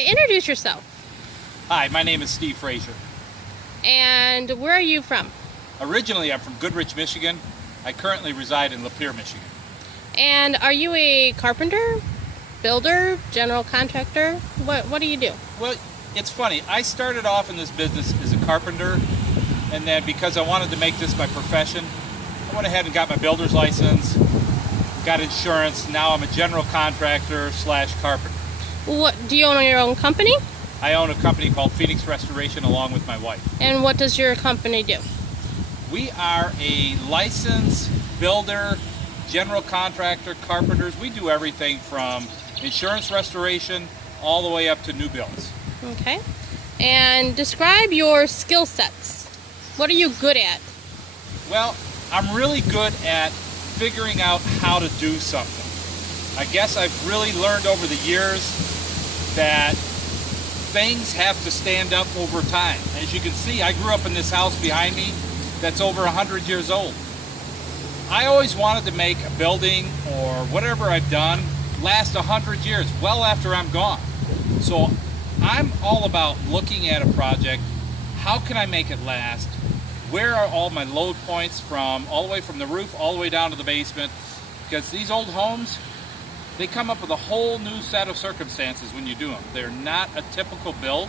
Okay, introduce yourself. Hi, my name is Steve Frasher. And where are you from? Originally, I'm from Goodrich, Michigan. I currently reside in Lapeer, Michigan. And are you a carpenter, builder, general contractor? What do you do? Well, it's funny. I started off in this business as a carpenter, and then because I wanted to make this my profession, I went ahead and got my builder's license, got insurance. Now I'm a general contractor slash carpenter. What do you own your own company? I own a company called Phoenix Restoration along with my wife. And what does your company do? We are a licensed builder, general contractor, carpenters. We do everything from insurance restoration all the way up to new builds. Okay. And describe your skill sets. What are you good at? Well, I'm really good at figuring out how to do something. I guess I've really learned over the years that things have to stand up over time. As you can see, I grew up in this house behind me that's over 100 years old. I always wanted to make a building or whatever I've done last 100 years, well after I'm gone. So I'm all about looking at a project, how can I make it last? Where are all my load points from, all the way from the roof, all the way down to the basement? Because these old homes, they come up with a whole new set of circumstances when you do them. They're not a typical build.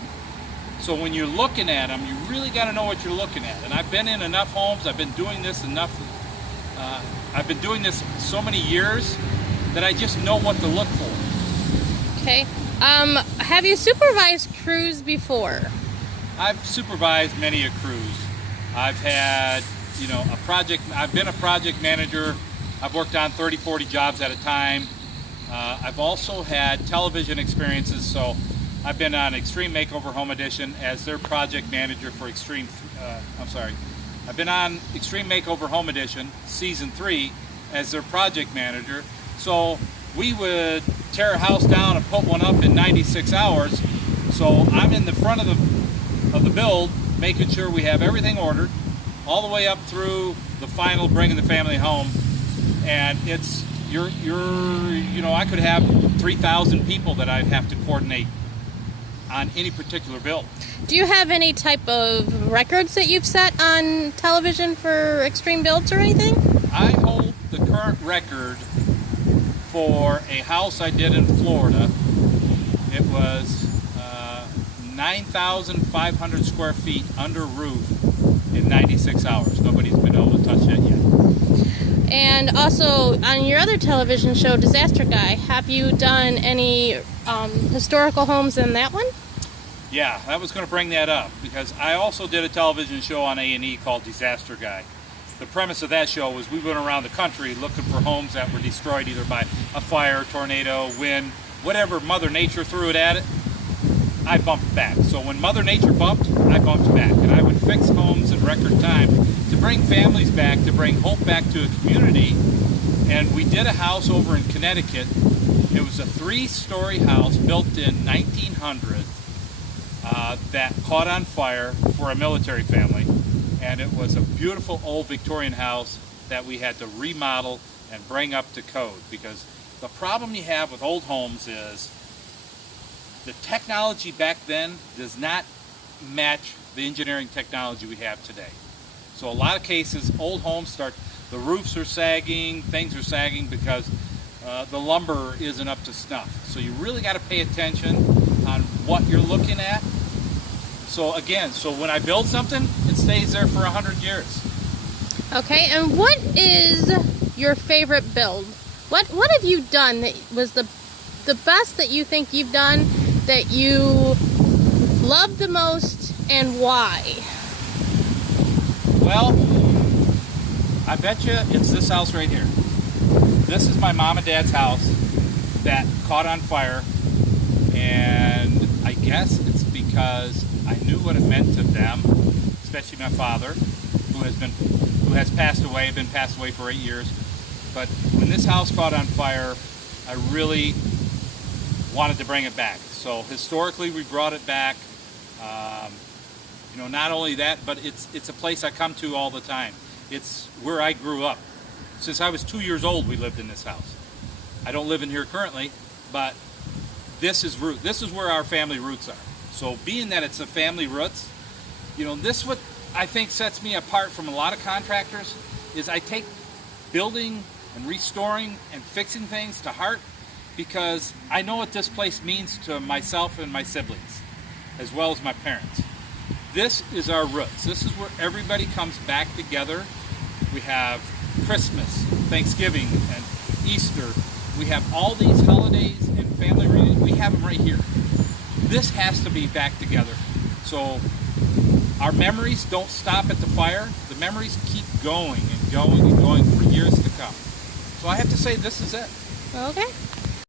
So when you're looking at them, you really got to know what you're looking at. And I've been in enough homes, I've been doing this so many years that I just know what to look for. Okay. Have you supervised crews before? I've supervised many a cruise. I've had, I've been a project manager. I've worked on 30, 40 jobs at a time. I've also had television experiences, so I've been on Extreme Makeover Home Edition as their project manager for I've been on Extreme Makeover Home Edition Season 3 as their project manager. So we would tear a house down and put one up in 96 hours. So I'm in the front of the build, making sure we have everything ordered, all the way up through the final bringing the family home. And it's, I could have 3,000 people that I'd have to coordinate on any particular build. Do you have any type of records that you've set on television for extreme builds or anything? I hold the current record for a house I did in Florida. It was 9,500 square feet under roof in 96 hours. Nobody's been able to touch that yet. And also, on your other television show, Disaster Guy, have you done any historical homes in that one? Yeah, I was going to bring that up because I also did a television show on A&E called Disaster Guy. The premise of that show was we went around the country looking for homes that were destroyed either by a fire, tornado, wind, whatever Mother Nature threw it at it. I bumped back. So when Mother Nature bumped, I bumped back. And I would fix homes in record time to bring families back, to bring hope back to a community. And we did a house over in Connecticut. It was a 3-story house built in 1900 that caught on fire for a military family. And it was a beautiful old Victorian house that we had to remodel and bring up to code. Because the problem you have with old homes is the technology back then does not match the engineering technology we have today. So a lot of cases, old homes the roofs are sagging, things are sagging because the lumber isn't up to snuff. So you really got to pay attention on what you're looking at. So again, when I build something, it stays there for 100 years. Okay, and what is your favorite build? What have you done that was the best that you think you've done, that you love the most, and why? Well, I bet you it's this house right here. This is my mom and dad's house that caught on fire, and I guess it's because I knew what it meant to them, especially my father, who has passed away, been passed away for 8 years. But when this house caught on fire, I really wanted to bring it back. So historically, we brought it back. Not only that, but it's a place I come to all the time. It's where I grew up. Since I was 2 years old, we lived in this house. I don't live in here currently, but this is where our family roots are. So being that it's a family roots, you know, this what I think sets me apart from a lot of contractors is I take building and restoring and fixing things to heart, because I know what this place means to myself and my siblings, as well as my parents. This is our roots. This is where everybody comes back together. We have Christmas, Thanksgiving, and Easter. We have all these holidays and family reunions. We have them right here. This has to be back together. So our memories don't stop at the fire. The memories keep going and going and going for years to come. So I have to say this is it. Okay.